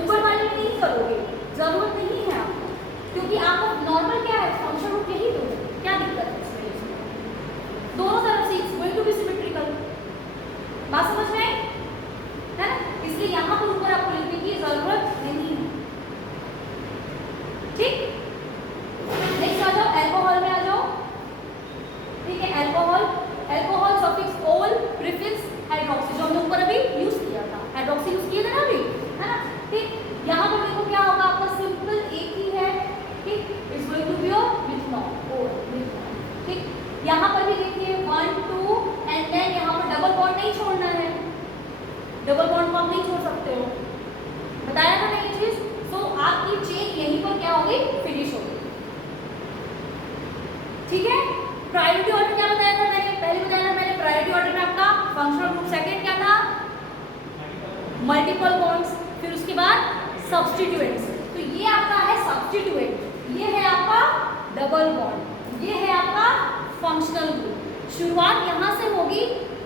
ऊपर वाले में नहीं करोगे, जरूरत नहीं है आपको, क्योंकि आपको नॉर्मल क्या है फंक्शन ग्रुप यही दो, क्या दिक्कत है इसमें? दोनों तरफ से it's going to be symmetrical. बात समझ में आई है ना? इसलिए यहाँ पर ऊपर आपको लिखने की जरूरत नहीं है। ठीक, नेक्स्ट आ जाओ, अल्कोहल में आ जाओ। ठीक है, अल्कोहल, अल्कोहल सफिक्स ओल प्रीफिक्स हाइड्रोक्सी, जो हमने ऊपर अभी यूज किया था, हाइड्रोक्सी यूज किया था ना अभी, है ना। ठीक, यहाँ पर देखो क्या होगा आपका, सिंपल एक ही है। ठीक, it's going to be your methanol और मिथनॉल। ठीक, यहाँ पर भी देखिए 1 2 एंड देन यहाँ पर डबल बॉन्ड नहीं छोड़ना है, डबल बॉन्ड को आप नहीं छोड़ सकते हो, बताया था ना ये चीज। तो आपकी चेन यहीं पर क्या होगी? फिनिश होगी। ठीक है, प्रायोरिटी ऑर्डर क्या बताया था मैंने? पहले बताया था मैंने प्रायोरिटी ऑर्डर में आपका फंक्शनल ग्रुप सेकंड क्या था? मल्टीपल बॉन्ड्स, फिर उसके बाद सब्स्टिट्यूएंट्स। तो ये आपका है सब्स्टिट्यूएंट, ये है आपका डबल बॉन्ड, ये है आपका फंक्शनल ग्रुप। शुरुआत यहाँ से होगी।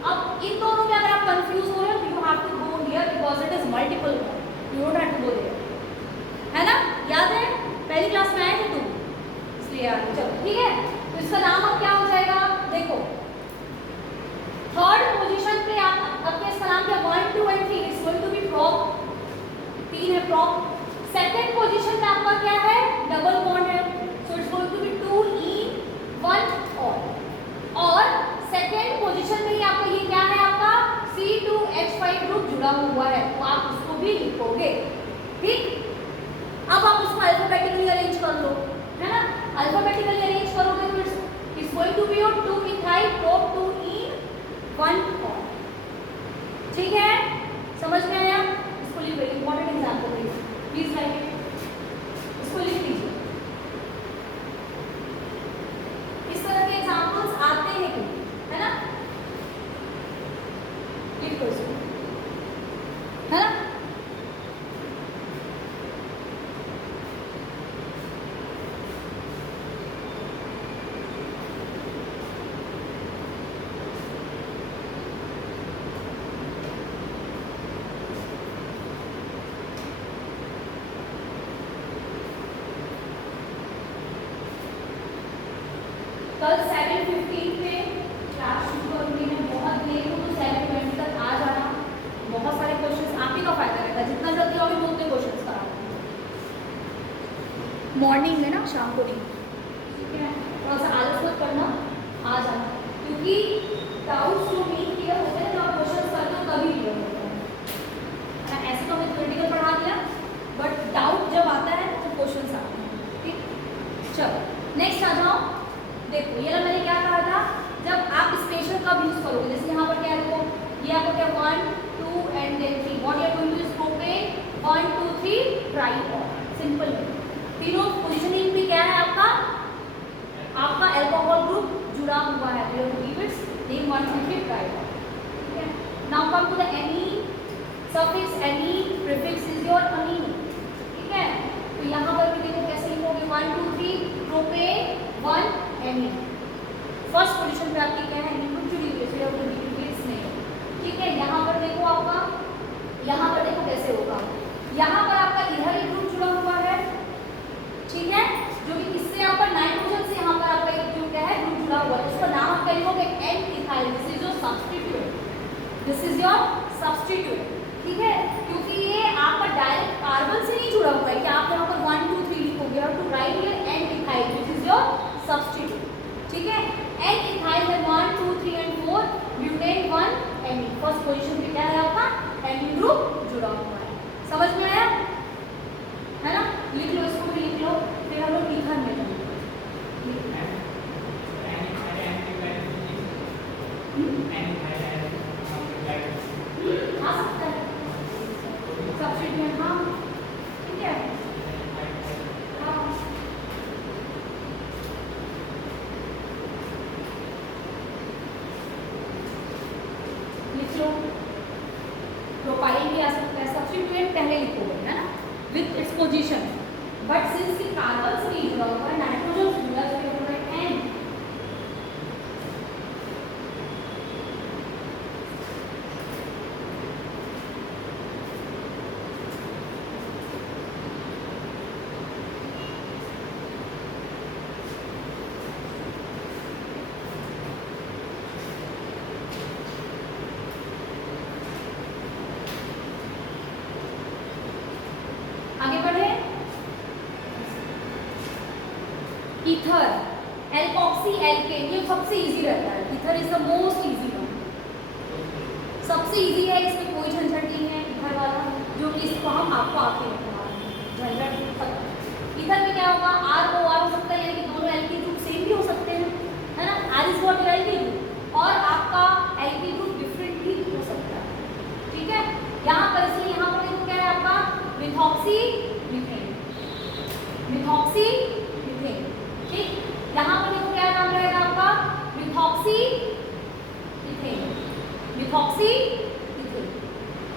अब इन दोनों में अगर आप कंफ्यूज हो रहे हो तो you have to go here because it is multiple bond, you don't have to go there, है ना? याद है पहली क्लास में आए थे तुम? ये आ गया, चलो ठीक है। तो इसका नाम अब क्या हो जाएगा, देखो थर्ड पोजीशन पे आप अब इसका नाम क्या 1 2 and 3 is going to be prop, 3 है प्रॉप। सेकंड पोजीशन पे आपका क्या है, डबल बॉन्ड है, so it's going to be 2 E 1 और सेकंड पोजीशन में ही आपका ये क्या है, आपका C2H5 ग्रुप जुड़ा हुआ है, तो आप उसको भी लिखोगे, ठीक। अब आप उसको अल्फाबेटिकली अरेंज कर लो, है ना, अल्फाबेटिकली अरेंज करोगे तो it's going to be your 2 methyl prop 2 E 1 और, ठीक है, समझ में आया। इसको लिख लो, इंपॉर्टेंट एग्जांपल है, प्लीज राइट इट, इसको लिख लीजिए। इस तरह के एग्जांपल्स आते हैं क्यों, है ना, लिख लो इसको, है ना। कल 7:15 पे क्लास शुरू करूँगी मैं, बहुत लेट हो तो 7:20 तक आ जाना, बहुत सारे क्वेश्चंस आप ही का फायदा रहेगा, जितना जल्दी आओगे मैं उतने क्वेश्चंस कराऊंगी, मॉर्निंग में ना, शाम को नहीं, ठीक है। थोड़ा सा आलस मत करना, आ जाना, क्योंकि डाउट्स जो नहीं क्लियर होते हैं, जब आप क्वेश्चंस करते हो तभी क्लियर होते हैं, ऐसे तो हमें थ्योरेटिकल पढ़ा दिया, बट डाउट जब आता है तो क्वेश्चंस आते हैं, ठीक। चलो नेक्स्ट आ जाओ, देखो ये मैंने क्या कहा था, जब आप स्पेशल कब यूज करोगे, जैसे यहाँ पर क्या है, ये आपको क्या 1 2 and then 3, what you are going to use, propane 1 2 3 tri और, सिंपल है। तीनों पोजीशनिंग में क्या है आपका अल्कोहल ग्रुप जुड़ा हुआ है, तो you give its name 1 2 3 tri और, ठीक है। Now come to the amine suffix, amine prefix is your amine, ठीक है। तो यहाँ पर भी देखो कैसे लिखोगे 1 2 3 प्रोपेन 1 एमीन, फर्स्ट पोजीशन पे आपकी क्या है, एमीन ग्रुप जुड़ी हुई है, so you have to give its name, ठीक है। यहाँ पर देखो आपका, यहाँ पर देखो कैसे होगा, यहाँ पर आपका इधर एक ग्रुप जुड़ा हुआ है, ठीक है, जो कि किससे आपका नाइट्रोजन से यहाँ पर आपका एक जो क्या है ग्रुप जुड़ा हुआ है, उसका नाम आप क्या लिखोगे N ethyl, this is your substitute, this is your substitute, ठीक है। क्योंकि ये आपका डायरेक्ट कार्बन से नहीं जुड़ा हुआ है कि आप यहाँ पर 1 2 3 लिखोगे, और to write here N ethyl, this is your substitute, ठीक है। एन इथाइल है 1 2 3 and 4 butane 1 amine, first position पे क्या है आपका एमीन ग्रुप जुड़ा हुआ है, समझ में आया, है ना। लिख लो, इसको भी लिख लो, फिर हम लोग ईथर में जाएंगे, आ सकता है सब्स्टिट्यूट, हाँ ठीक है, हाँ लिख लो, प्रोपाइल भी आ सकता है, सब्स्टिट्यूएंट पहले लिखोगे, है ना, with its position, but since की कार्बन से नहीं जुड़ा हुआ है, नाइट्रोजन से जुड़ा है, तो एन, आगे बढ़े, ईथर, एल्कोक्सी एल्केन, ये सबसे इजी रहता है, ether is the most easy one, सबसे इजी है, इसमें कोई झंझट नहीं है, ईथर वाला, जो कि इसको हम आपको आके झंझट खत्म। ईथर में क्या होगा, आर ओ आर हो सकता है, यानी कि दोनों एल्किल ग्रुप सेम भी हो सकते हैं, है ना, R is not alkyl group, और आपका एल्किल ग्रुप डिफरेंट भी हो सकता है, ठीक है। यहाँ पर इसलिए यहाँ पर देखो क्या है आपका मिथॉक्सी मीथेन, मिथॉक्सी मीथेन, ठीक। यहाँ पर देखो क्या नाम रहेगा आपका मिथॉक्सी मीथेन, मिथॉक्सी मीथेन,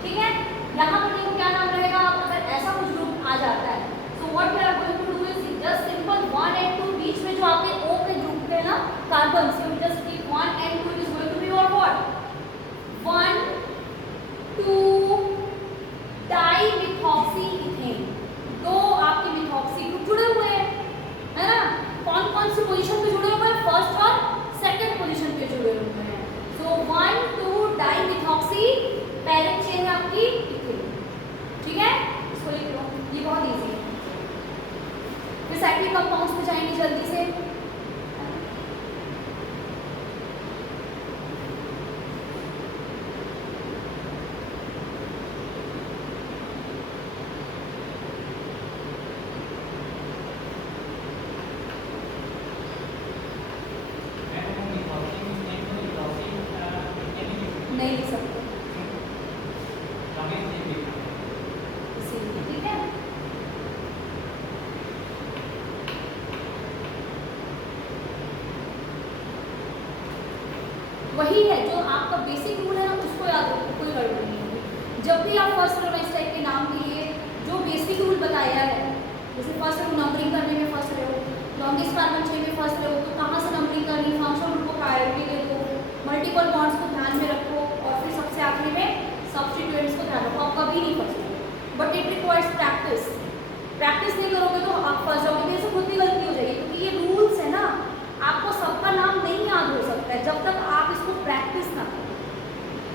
ठीक है। यहाँ पर देखो क्या नाम रहेगा, अगर ऐसा कुछ ग्रुप आ जाता है, so what we are going to do is just simple 1 and 2 बीच में जो आपके O के ग्रुप है ना carbon, so just keep 1 and 2 is going to be your what 1 2 dimethoxy ethane, दो आपके मिथॉक्सी ग्रुप जुड़े हुए हैं, है ना। कौन कौन पोजीशन पे जुड़े हुए हैं, फर्स्ट और सेकंड पोजीशन पे जुड़े हुए हैं। सो 1 2 डाइमिथॉक्सी पैरेंट चेन है आपकी इथेन, ठीक है, इसको लिख लो, ये बहुत इजी है। फिर साइक्लिक कंपाउंड्स पे जाएंगे जल्दी से। नहीं लिख सकते इसीलिए, ठीक है। वही है जो आपका बेसिक रूल है ना, उसको याद रखो, कोई गड़बड़ नहीं होगी। जब भी आप फर्स्ट और इस टाइप के नाम के लिए जो बेसिक रूल बताया है, जैसे फर्स्ट रूल नंबरिंग करने में फर्स्ट रहो, लॉन्गेस्ट कार्बन चेन में फर्स्ट रहो, तो कहाँ से नंबरिंग करनी, फंक्शनल ग्रुप को प्रायोरिटी दे दो, मल्टीपल बॉन्ड्स को ध्यान में रखो, और फिर सबसे आखिरी में सब्स्टिट्यूएंट्स को ध्यान रखो। आप कभी नहीं फंसोगे, but it requires practice. Practice नहीं करोगे तो आप फंस जाओगे, मेरे से खुद भी गलती हो जाएगी, क्योंकि ये रूल्स है ना, आपको सबका नाम नहीं याद हो सकता है जब तक आप इसको प्रैक्टिस ना करो।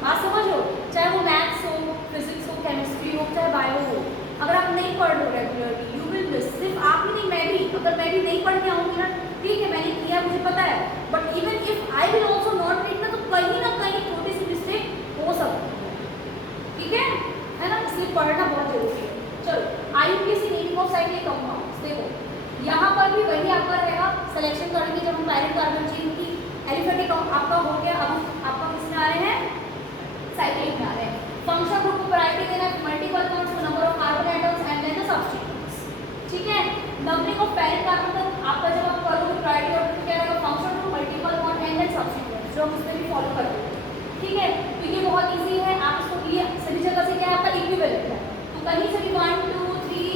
बात समझो, चाहे वो मैथ्स हो, फिजिक्स हो, केमिस्ट्री हो, चाहे बायो हो, अगर आप नहीं पढ़ रहे हो रेगुलरली, यू विल मिस। सिर्फ आप ही नहीं, मैं भी, अगर मैं भी नहीं पढ़ के आऊँगी ना, ठीक है मैंने किया, मुझे पता है, but even if I will also not read ना, तो कहीं ना कहीं छोटी सी मिस्टेक हो सकती है, ठीक है ना, इसलिए पढ़ना बहुत जरूरी है। चलो IUPAC naming of cyclic compounds देखो, यहाँ पर भी वही आपका रहेगा, सिलेक्शन करेंगे जब हम पैरेंट कार्बन चेन की एलिफेटिक आपका हो गया। अब आपका किसमें आ रहे हैं, साइक्लिक में आ रहे हैं। फंक्शन ग्रुप को प्रायोरिटी देना है, मल्टीपल बॉन्ड्स को number of carbon atoms and then the substituents, ठीक है। नंबरिंग ऑफ पैरेंट कार्बन तक आपका जब आप करोगे प्रायोरिटी ऑर्डर क्या रहेगा, function group, multiple bond and then substituents, जो हम उसमें भी फॉलो करते हैं, ठीक है। तो ये बहुत ईजी है, आप इसको ये सभी जगह से क्या है आपका इक्विवेलेंट है, तो कहीं से भी 1 2 3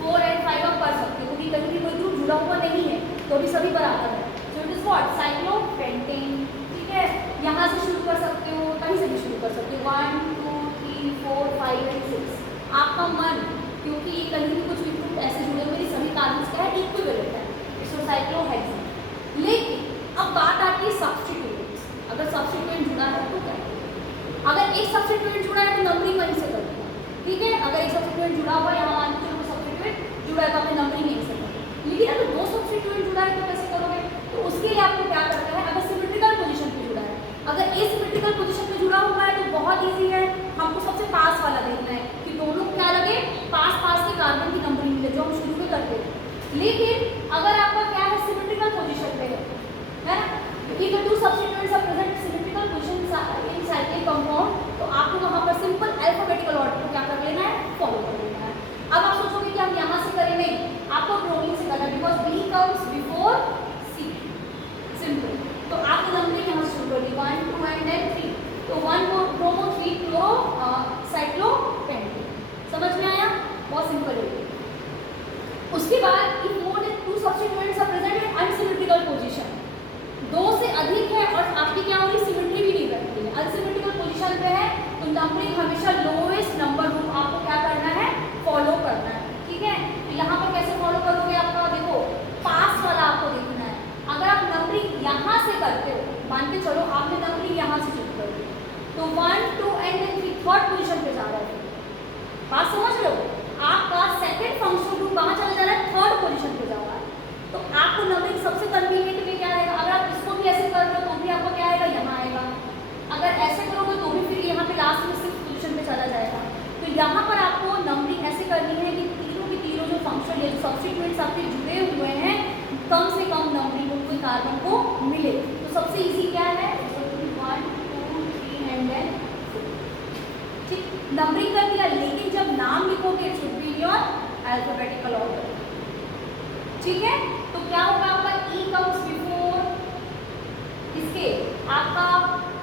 4 एंड 5 आप कर सकते हो, क्योंकि कहीं भी कोई ग्रुप जुड़ा हुआ नहीं है, तो भी सभी बराबर है। So it is what, cyclopentane, ठीक है। यहाँ से शुरू कर सकते हो, कहीं से भी शुरू कर सकते हो, 1 2 3 4 5 एंड 6, आपका मन, क्योंकि ये कहीं भी कुछ भी ग्रुप ऐसे जुड़े हुए मेरी सभी कार्बन्स क्या है, इक्विवेलेंट है, इसको साइक्लोहेक्सेन। लेकिन अब बात आती है सब्स्टिट्यूएंट्स, अगर सब्स्टिट्यूएंट जुड़ा है तो क्या, अगर एक सब्स्टिट्यूएंट जुड़ा है तो नंबरिंग वहीं से करते हैं, ठीक है। अगर एक सब्स्टिट्यूएंट जुड़ा हुआ है, यहाँ मान लीजिए सब्स्टिट्यूएंट जुड़ा है तो आपने नंबरिंग नहीं से करेंगे, लेकिन अगर दो सब्स्टिट्यूएंट जुड़ा है तो कैसे करोगे, तो उसके लिए आपको क्या करना है, अगर सिमेट्रिकल पोजीशन पे जुड़ा है, अगर एसिमेट्रिकल पोजीशन पे जुड़ा हुआ है तो बहुत ईजी है, हमको सबसे पास वाला देखना है कि दोनों क्या लगे, पास पास के कार्बन की नंबरिंग मिले, जो हम शुरू में करते हैं। लेकिन अगर आपका क्या है, सिमेट्रिकल पोजीशन पे है ना, if the two substituents are present in symmetrical position in cyclic compound, तो आपको वहाँ पर सिंपल अल्फाबेटिकल ऑर्डर को क्या कर लेना है, फॉलो कर लेना है। अब आप सोचोगे कि हम यहाँ से करें, नहीं, आपको ब्रोमीन से करना है, because B comes before C, simple. तो आपको नंबरिंग यहाँ से शुरू कर दी, 1 2 एंड देन 3, तो 1 ब्रोमो 3 क्लोरो साइक्लोपेंटेन, समझ में आया, बहुत सिंपल है। उसके बाद if more than two substituents are present in unsymmetrical position, दो से अधिक है और आपकी क्या हो रही, सिमेट्री भी नहीं करती है, अनसिमेट्रिकल पोजीशन पे है, तो नंबरिंग हमेशा लोएस्ट नंबर रूल आपको क्या करना है, फॉलो करना है, ठीक है। तो यहाँ पर कैसे फॉलो करोगे, आपका देखो पास वाला आपको देखना है। अगर आप नंबरिंग यहाँ से करते हो, मान के चलो आपने नंबरिंग यहाँ से शुरू कर दी, तो 1 2 एंड 3 थर्ड पोजीशन पे जा रहा है, बात समझ लो, आपका सेकंड फंक्शनल ग्रुप कहाँ चला जा रहा है, थर्ड पोजीशन पे जा रहा है, तो आपको नंबरिंग सबसे कन्वीनियंट में क्या रहेगा, अगर आप इसको भी ऐसे कर रहे हो तो भी आपको क्या आएगा, यहाँ आएगा, अगर ऐसे करोगे तो भी फिर यहाँ पे लास्ट में 6th पोजीशन पे चला जाएगा। तो यहाँ पर आपको नंबरिंग ऐसे करनी है कि तीनों के तीनों जो फंक्शन या जो सब्स्टिट्यूएंट्स आपके जुड़े हुए हैं, कम से कम नंबरिंग कोई कार्बन को मिले। तो सबसे ईजी क्या है, 1 2 3 एंड देन, ठीक, नंबरिंग कर दिया, लेकिन जब नाम लिखोगे it should be in your alphabetical order, ठीक है। तो क्या होगा, आपका E कम्स बिफोर इसके, आपका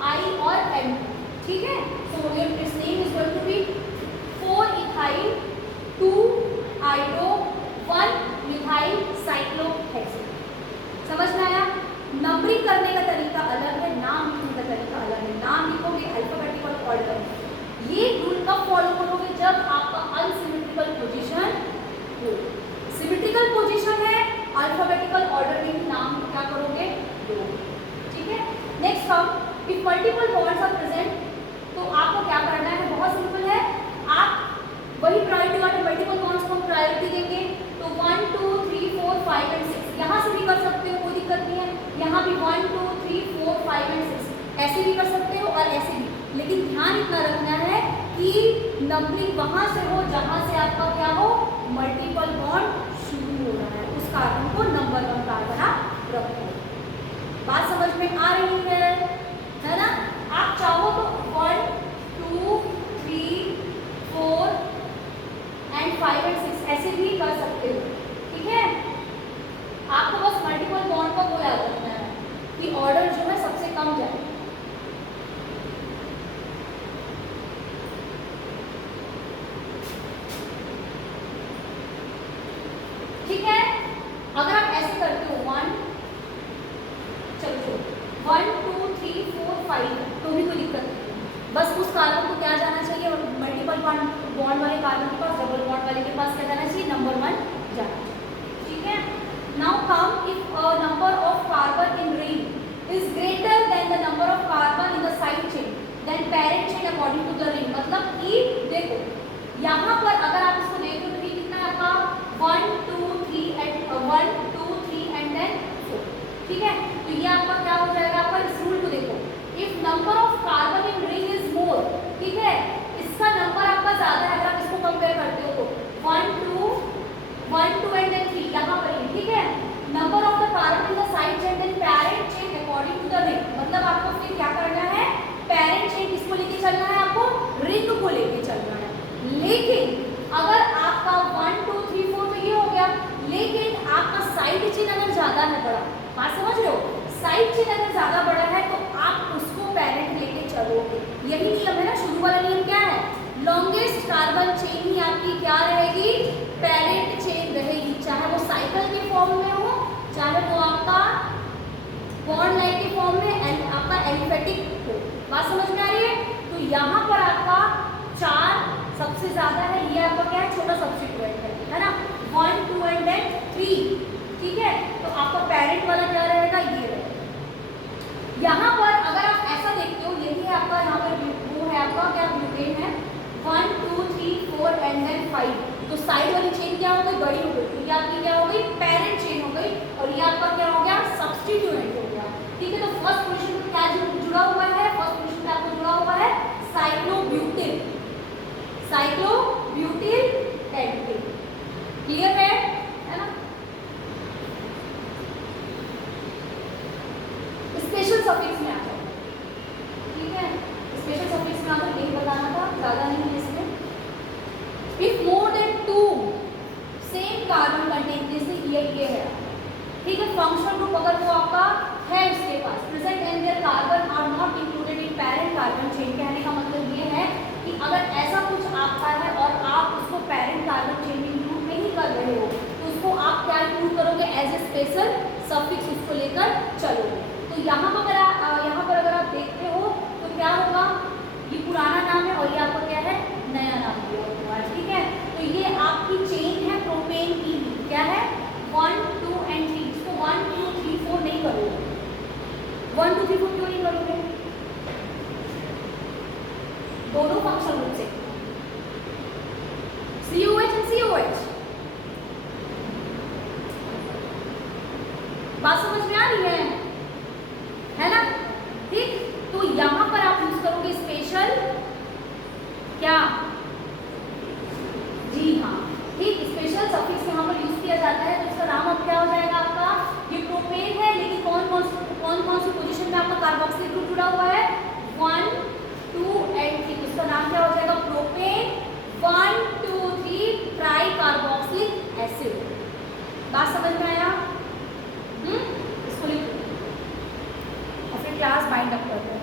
I और M, ठीक है। So your its name is going to be 4 ethyl 2 iodo 1 methyl cyclohexane, समझ में आया। नंबरिंग करने का तरीका अलग है, नाम लिखने का तरीका अलग है। नाम लिखोगे अल्फाबेटिकल ऑर्डर में, ये रूल कब फॉलो करोगे, जब आपका अनसिमेट्रिकल पोजीशन हो। सिमेट्रिकल पोजीशन है, अल्फाबेटिकल ऑर्डर में नाम क्या मल्टीपल बॉन्ड्स को हम प्रायोरिटी देंगे तो 1 2 3 4 5 एंड 6 यहाँ से भी कर सकते हो, कोई दिक्कत नहीं है। यहाँ भी 1 2 3 4 5 एंड 6 ऐसे भी कर सकते हो और ऐसे भी, लेकिन ध्यान इतना रखना है कि नंबरिंग वहां से हो जहां से आपका क्या हो, मल्टीपल बॉन्ड शुरू हो रहा है, उस कार्बन को नंबर 1 कार्बन आप रखो। बात समझ में आ रही है ना? आप चाहो तो 1 2 3 4 एंड 5 एंड 6 ऐसे भी कर सकते हो, ठीक है। आपको बस मल्टीपल बॉन्ड का वो याद रखना है कि ऑर्डर जो है सबसे कम जाए। ठीक है, अगर आप ऐसे करते हो 1 2 3 4 5 तो भी कोई दिक्कत नहीं है, बस उस कार्बन को क्या जाना चाहिए, मल्टीपल बॉन्ड वाले कार्बन के पास, डबल बॉन्ड वाले के पास क्या जाना चाहिए, नंबर 1 जाना चाहिए, ठीक है। Now come if a number of carbon in ring is greater than the number of carbon in the side chain then parent chain according to the ring. मतलब कि देखो यहाँ पर अगर आप इसको देखो तो ये कितना है आपका 1 2 3 एंड 1 2 3 एंड देन 4, ठीक है। तो ये आपका क्या हो जाएगा, आपका इस रूल को देखो, if number of carbon in ring is more, ठीक है, इसका नंबर आपका ज्यादा है, अगर आप इसको कंपेयर करते हो तो 1 2 एंड देन 3 यहाँ पर ही, ठीक है। Number of the carbon in the side chain then parent chain according to the ring. मतलब आपको फिर क्या करना है, पेरेंट चेन किसको लेके चलना है, आपको रिंग को लेके चलना है। लेकिन अगर आपका 1 2 3 4 तो ये हो गया, लेकिन आपका साइड चेन अगर ज्यादा है, बड़ा, बात समझ रहे हो, साइड चेन अगर ज्यादा बड़ा है तो आप उसको पेरेंट लेके चलोगे। यही नियम है ना, शुरू वाला नियम क्या है, लॉन्गेस्ट कार्बन चेन ही आपकी क्या रहेगी, पेरेंट चेन रहेगी, चाहे वो साइकिल के फॉर्म में हो, चाहे वो आपका बॉन्ड लाइन के फॉर्म में आपका एलिफेटिक हो। बात समझ में आ रही है? तो यहाँ पर आपका 4 सबसे ज्यादा है, ये आपका क्या है, छोटा सब्स्टिट्यूएंट है ना, 1 2 एंड देन 3, ठीक है। तो आपका पेरेंट वाला क्या रहेगा, ये रहेगा। यहाँ पर अगर आप ऐसा देखते हो, यही है आपका, यहाँ पर वो है आपका क्या, ब्यूटेन है, 1 2 3 4 एंड देन 5, तो साइड वाली चेन क्या हो गई, बड़ी हो गई, तो ये आपकी क्या हो गई, पेरेंट चेन हो गई, और ये आपका क्या हो गया, सब्स्टिट्यूएंट हो गया, ठीक है। तो फर्स्ट पोजीशन में क्या जुड़ा हुआ है, फर्स्ट पोजीशन में आपको जुड़ा हुआ है साइक्लोब्यूटिल, साइक्लोब्यूटिल एल्डिहाइड, क्लियर है ना। स्पेशल सफिक्स में आ जाओ, ठीक है, स्पेशल सफिक्स में आपको यही बताना था, ज्यादा नहीं है इसमें। If more than 2 same carbon contain, जैसे ये है, ठीक है, फंक्शनल ग्रुप अगर वो आपका है उसके पास, present and there carbon are not included in parent carbon chain. कहने का मतलब ये है कि अगर ऐसा कुछ आपका है और आप उसको पेरेंट कार्बन चेन में इंक्लूड नहीं कर रहे हो, तो उसको आप क्या इंक्लूड करोगे, एज ए स्पेशल सफिक्स उसको लेकर चलोगे। तो यहाँ पर अगर आप देखते हो तो क्या होगा, ये पुराना नाम है और ये आपका क्या है, नया नाम दिया हुआ है, ठीक है। तो ये आपकी चेन है प्रोपेन की, क्या है, 1 2 एंड 3, इसको 1 2 3 4 नहीं करोगे, 1 2 3 4 क्यों नहीं करोगे, दोनों फंक्शन ग्रुप से COH एंड COH। बात समझ में आ रही है ना, ठीक। तो यहां पर आप यूज करोगे स्पेशल क्या, जी हाँ, ठीक, स्पेशल सफिक्स यहाँ पर यूज किया जाता है। तो इसका नाम अब क्या हो जाएगा आपका, ये प्रोपेन है, लेकिन कौन सी पोजीशन में आपका कार्बोक्सिलिक ग्रुप जुड़ा हुआ है, 1 2 एंड 3, उसका नाम क्या हो जाएगा, प्रोपेन 1 2 3 ट्राई कार्बोक्सिलिक एसिड। बात समझ में आया, इसको लिखो और फिर क्लास बाइंड अप करते हैं।